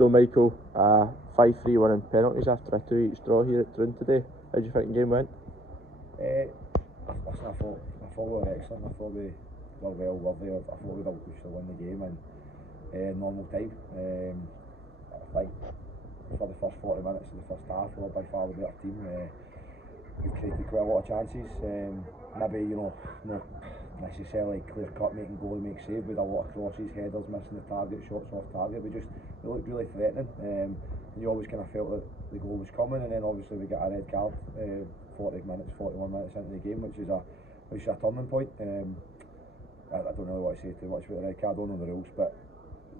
So Michael, 5-3 winning penalties after a 2-each draw here at Troon today. How do you think the game went? Listen, I thought we were excellent. I thought we were well worthy. I thought we should win the game in normal time. I think for the first 40 minutes of the first half, we were by far the better team. We created quite a lot of chances. Maybe not necessarily clear cut making goalie make save, with a lot of crosses, headers, missing the target, shots off target. We looked really threatening. And you always kind of felt that the goal was coming, and then obviously we got a red card 41 minutes into the game, which is a turning point. I don't really want to say too much about the red card. I don't know the rules, but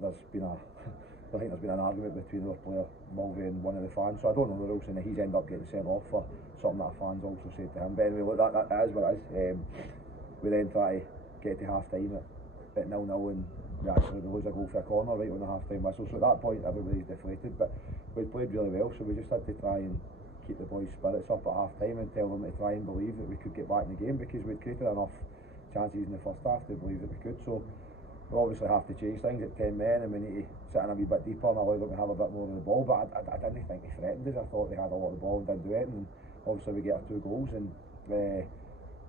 I think there's been an argument between our player Mulvey and one of the fans, so I don't know the rules, and he's ended up getting sent off for something that a fan's also said to him. But anyway, look, that is what it is. We then try to get to half time at 0-0, and we lose a goal for a corner right on the half time whistle. So at that point everybody's deflated, but we played really well, so we just had to try and keep the boys' spirits up at half time and tell them to try and believe that we could get back in the game, because we'd created enough chances in the first half to believe that we could. So we obviously have to change things at 10 men, and we need to sit in a wee bit deeper and allow them to have a bit more of the ball. But I didn't think they threatened us. I thought they had a lot of the ball and didn't do it, and obviously we get our 2 goals, and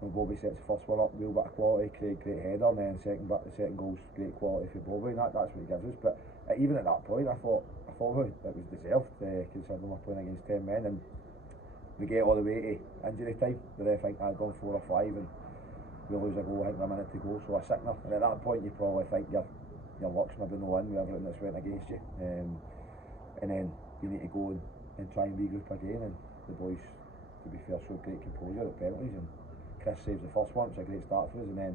when Bobby sets the first one up, real bit of quality, Craig great header, and then the second goal's great quality for Bobby, and that's what he gives us. But even at that point I thought it was deserved, considering we're playing against 10 men, and we get all the way to injury time. The ref think I'd gone 4 or 5, and we lose a goal, I think, with a minute to go, so a sickener. And at that point you probably think your luck's maybe no in with everything that's went against you, and then you need to go and try and regroup again. And the boys, to be fair, showed great composure at penalties, and Chris saves the first one, it's a great start for us, and then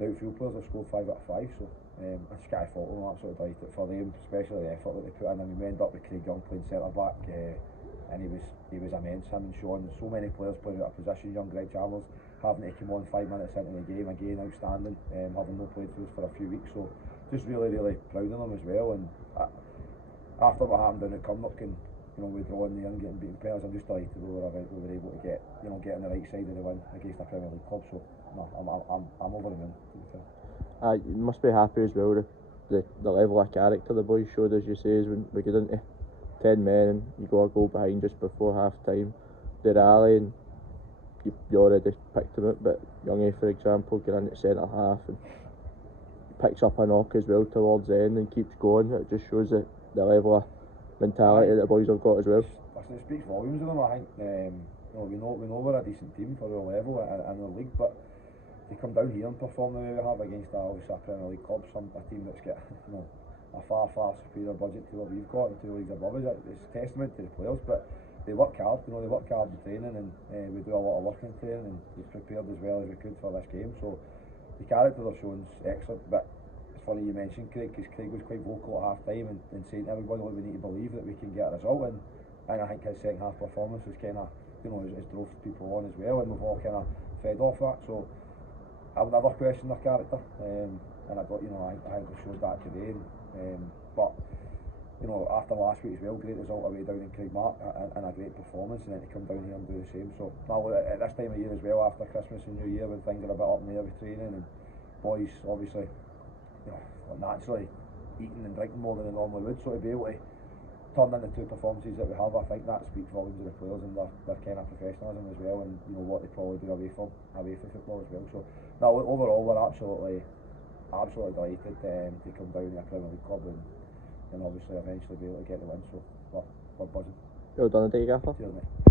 the outfield players have scored 5 out of 5, so a sky fault them, absolutely delighted for them, especially the effort that they put in. I mean, we ended up with Craig Young playing centre back, and he was immense, him and Sean. So many players playing out of position. Young Greg Chalmers having to come on 5 minutes into the game, again outstanding, having no played for us for a few weeks, so just really proud of them as well. And after what happened down at Cumnock, and we draw in there and getting beaten penalties, I'm just delighted we were able to get on the right side of the win against a Premier League club. So no, I'm over the moon, to be fair. You must be happy as well, the level of character the boys showed, as you say, is when we get into 10 men and you go a goal behind just before half time, the rally, and you already picked him out, but Youngie, for example, getting into centre half and picks up a knock as well towards the end and keeps going. It just shows the level of mentality that the boys have got as well. Listen, it speaks volumes of them, I think. We know we're a decent team for our level in the league, but to come down here and perform the way we have against obviously a Premier League club, a team that's got a far superior budget to what we've got and 2 leagues above us, it's a testament to the players. But they work hard, they work hard in training, and we do a lot of work in training, and we've prepared as well as we could for this game. So the character they're showing is excellent. But it's funny you mentioned Craig, because Craig was quite vocal at half time and saying to everybody, look, we need to believe that we can get a result, and I think his second half performance was kind of has drove people on as well, and we've all kind of fed off that. So I would never question their character, and I thought I think they showed that today. But after last week as well, great result away down in Craigmark, and a great performance, and then to come down here and do the same. So now at this time of year as well, after Christmas and New Year, when things are a bit up in the air with training, and boys obviously naturally eating and drinking more than they normally would, so to be able to turn in the 2 performances that we have, I think that speaks volumes of the players and their kind of professionalism as well, and what they probably do away from football as well. So now overall we're absolutely delighted to come down to a Premier League club and obviously eventually be able to get the win. So we're buzzing. Well done today, Gaffer. Cheers, mate.